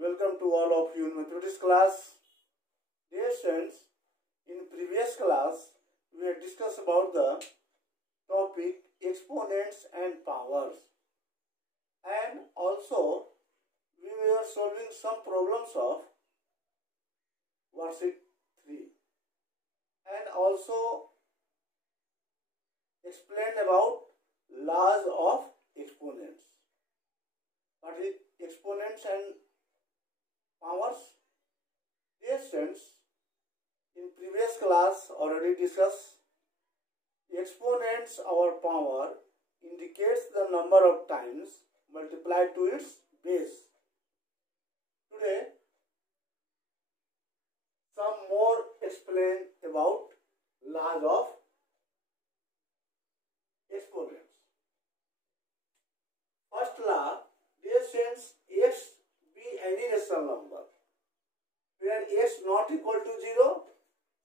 Welcome to all of you in mathematics class. Dear students, in previous class we had discussed about the topic exponents and powers, and also we were solving some problems of worksheet 3 and also explained about laws of exponents. What is exponents and powers? Dear students, in previous class already discussed, exponents or power indicates the number of times multiplied to its base. Today, some more explain about laws of exponents. First law, dear students, x be any rational number where x not equal to 0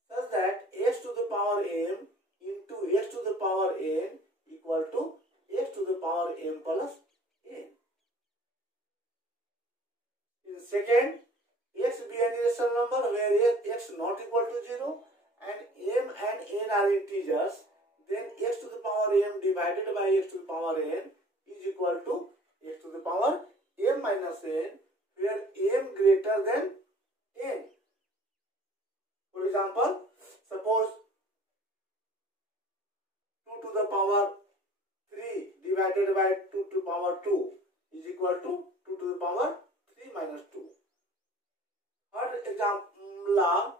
such that x to the power m into x to the power n equal to x to the power m plus n. In second, x be any rational number where x not equal to 0 and m and n are integers, then x to the power m divided by x to the power n is equal to x to the power m minus n, where m greater than n. For example, suppose 2 to the power 3 divided by 2 to the power 2 is equal to 2 to the power 3 minus 2. Third example,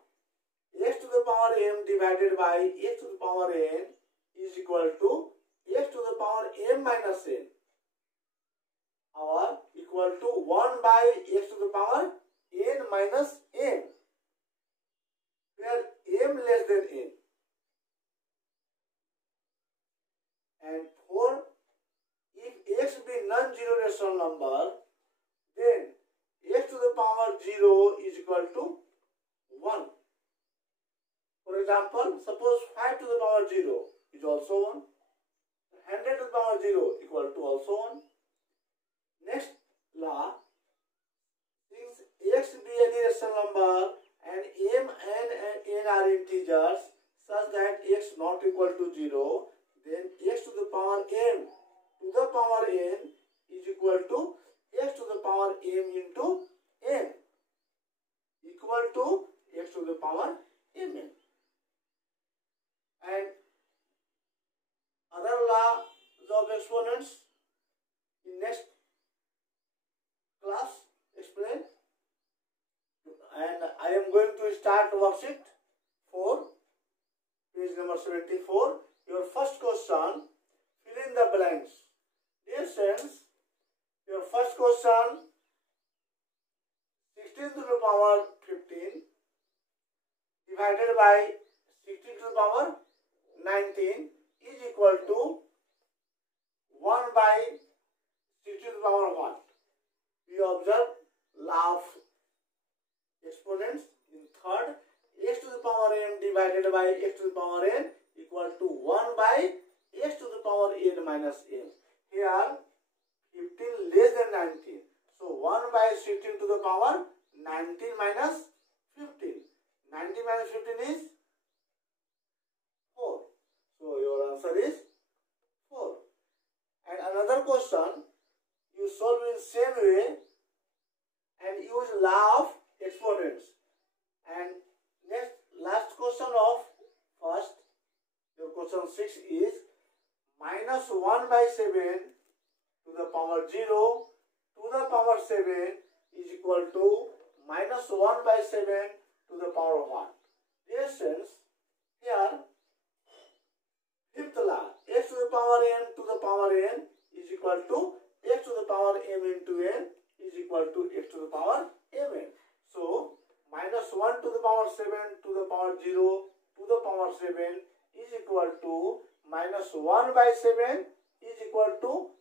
x to the power m divided by x to the power n is equal to x to the power m minus n, or equal to 1 by x to the power n minus n, where m less than n. And 4, if x be non-zero rational number, then x to the power 0 is equal to 1. For example, suppose 5 to the power 0 is also 1. 100 to the power 0 equal to also 1. Next law, since x be any rational number and m and n are integers such that x not equal to 0, then x to the power m to the power n is equal to x to the power m into n, equal to x to the power mn. And other laws of exponents in next class explain, and I am going to start worksheet 4, page number 74. Your first question, fill in the blanks. Dear students, your first question, 16 to the power 15 divided by 16 to the power 19 is equal to 1 by 16 to the power 1. We observe law of exponents in third, x to the power m divided by x to the power n equal to 1 by x to the power n minus m. Here 15 less than 19. So 1 by 16 to the power 19 minus 15. 19 minus 15 is 4. So your answer is 4. And another question, you solve in same way and use law of exponents. And next last question of first, your question 6 is minus 1 by 7 to the power 0 to the power 7 is equal to minus 1 by 7 to the power 1. Dear students, here fifth law, x to the power m to the power n is equal to x to the power m into n is equal to x to the power mn. So minus 1 to the power 7 to the power 0 to the power 7 is equal to minus 1 by 7 is equal to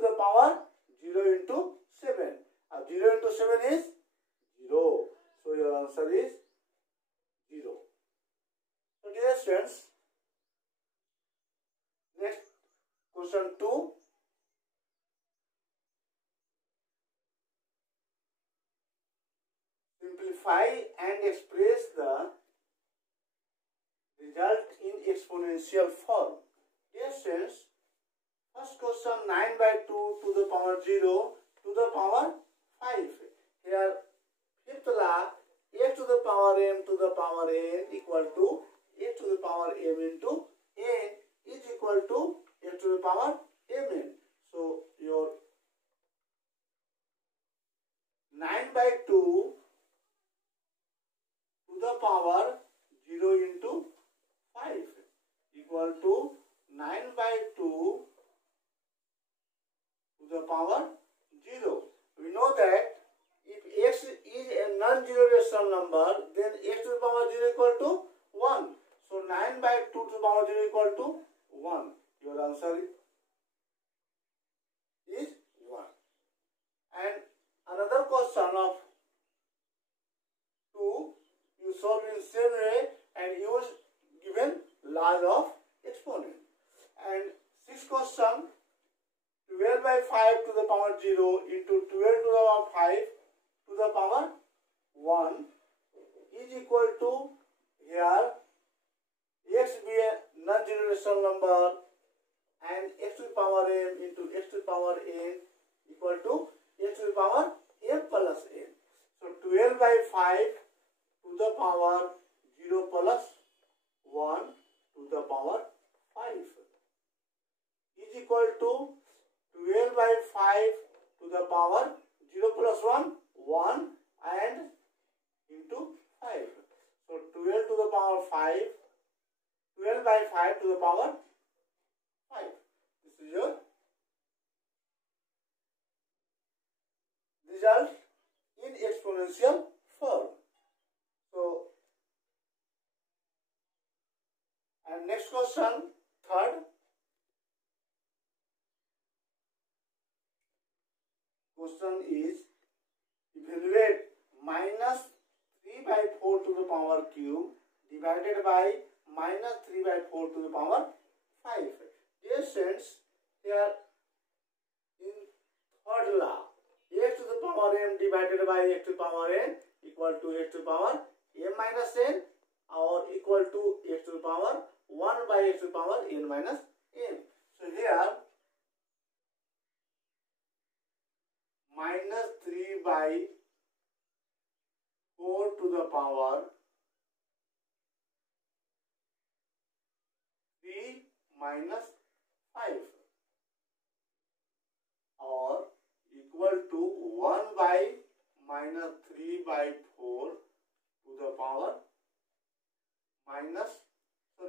the power 0 into 7. 0 into 7 is 0. So your answer is 0. So dear students, next question 2. simplify and express the result in exponential form. Dear students, first question 9 by 2 to the power 0 to the power 5. Here fifth law, a to the power m to the power n equal to a to the power m into n is equal to a to the power mn. So your 9 by 2 to the power 0 into 5 equal to 9 by 2 to the power 0. We know that if x is a non-zero rational number, then x to the power 0 equal to 1. So 9 by 2 to the power 0 equal to 1. Your answer is 1. And another question of 2, you solve in same way and use given laws of exponent. And sixth question, 12 by 5 to the power 0 into 12 to the power 5 to the power 1 is equal to, here x be a non-zero rational number and x to the power m into x to the power n equal to x to the power m plus n. So 12 by 5 to the power 0 plus 1 to the power 5 is equal to 12 by 5 to the power 0 plus 1, 1 and into 5. So 12 to the power 5, 12 by 5 to the power 5. This is your result in exponential form. So, and next question, third. Question is, evaluate minus 3 by 4 to the power cube divided by minus 3 by 4 to the power 5. Dear students, here in third law, x to the power m divided by x to the power n equal to x to the power m minus n or equal to x to the power 1 by x to the power n minus n. So here minus 3 by 4 to the power 3 minus 5 or equal to 1 by minus 3 by 4 to the power minus 2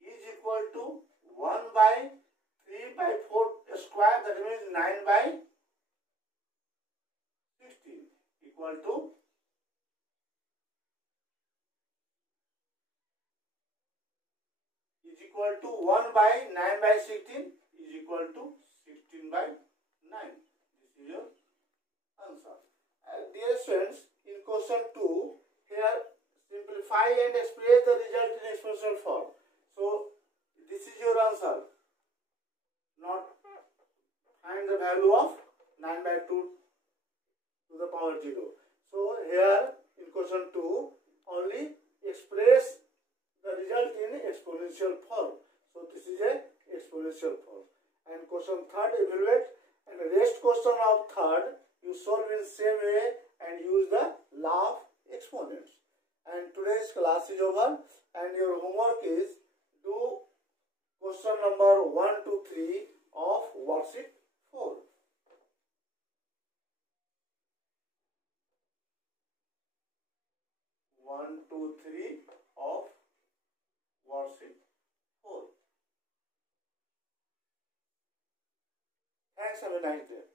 is equal to 1 by 3 by 4 square, that means 9 by 16 equal to is equal to 1 by 9 by 16 is equal to 16 by 9. This is your answer. Dear students, in question 2, here simplify and express the result in exponential form. So this is your answer. Not find the value of 9 by 2 to the power 0. So here in question 2, only express the result in exponential form. So this is a exponential form. And question 3, evaluate, and the rest question of 3rd you solve in same way and use the law of exponents. And today's class is over and your homework is do question number 1 to 3 of worksheet 4. One, two, 3 of worksheet 4. Thanks, have a nice day.